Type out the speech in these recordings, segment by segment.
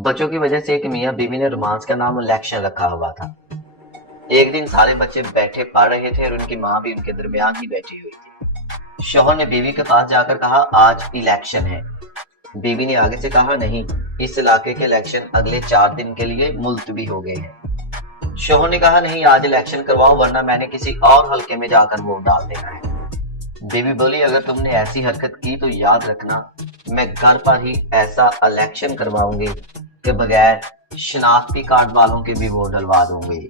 बच्चों की वजह से एक मियाँ बीवी ने रोमांस का नाम इलेक्शन रखा हुआ था। एक दिन सारे बच्चे बैठे पढ़ रहे थे और उनकी माँ भी उनके दरमियान ही बैठी हुई थी। शौहर ने बीवी के पास जाकर कहा, आज इलेक्शन है। बीवी ने आगे से कहा, नहीं, इस इलाके के इलेक्शन अगले 4 दिन के लिए मुलतवी हो गए हैं। शौहर ने कहा, नहीं, आज इलेक्शन करवाओ वरना मैंने किसी और हलके में जाकर वोट डाल देना है। बीवी बोली, अगर तुमने ऐसी हरकत की तो याद रखना, मैं घर पर ही ऐसा इलेक्शन करवाऊंगी कि बगैर शनाख्ती कार्ड वालों के भी वोट डलवा दूंगी।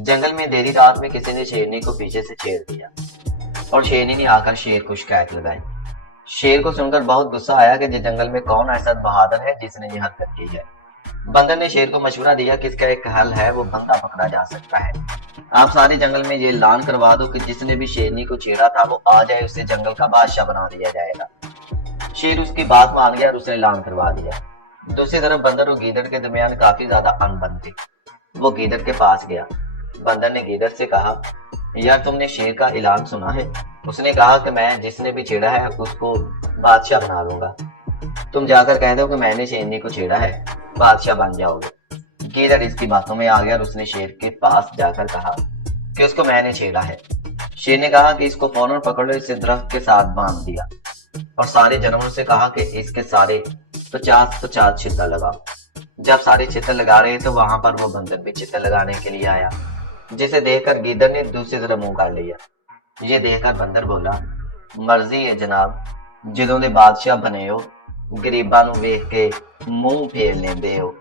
जंगल में देरी रात में किसी ने शेरनी को पीछे से छेड़ दिया और शेरनी ने आकर शेर को शिकायत लगाई। शेर को सुनकर बहुत गुस्सा आया कि जंगल में कौन ऐसा बहादुर है जिसने ये हरकत की है। बंदर ने शेर को मशवरा दिया कि इसका एक हल है, वो बंदा पकड़ा जा सकता है। आप सारे जंगल में ये ऐलान करवा दो कि जिसने भी शेरनी को छेड़ा था वो आ जाए, उसे जंगल का बादशाह बना दिया जाएगा। शेर उसकी बात मान गया और उसे ऐलान करवा दिया। दूसरी तरफ बंदर और गीदड़ के दरमियान काफी ज्यादा अनबन थी। वो गीदड़ के पास गया। बंदर ने गीदड़ से कहा, यार तुमने शेर का ऐलान सुना है? उसने कहा कि मैं जिसने भी छेड़ा है उसको बादशाह बना लूंगा। तुम जाकर कह दो कि मैंने शेरनी को छेड़ा है, बादशाह बन जाओगे। गीदड़ इसकी बातों में आ गया और उसने शेर के पास जाकर कहा कि उसको मैंने छेड़ा है। शेर ने कहा कि इसको फौरन पकड़ लो, इसे दरख्त के साथ बांध दिया और सारे जानवरों से कहा कि इसके सारे 50-50 छितर लगाओ। जब सारे छितर लगा रहे तो वहां पर वो बंदर भी छितर लगाने के लिए आया, जिसे देखकर गीदड़ ने दूसरी तरफ मुंह कर लिया। ये देखकर बंदर बोला, मर्जी है जनाब, जिदों दे बादशाह बने हो, गरीबां नूं वेख के मुंह फेर लेंदे हो।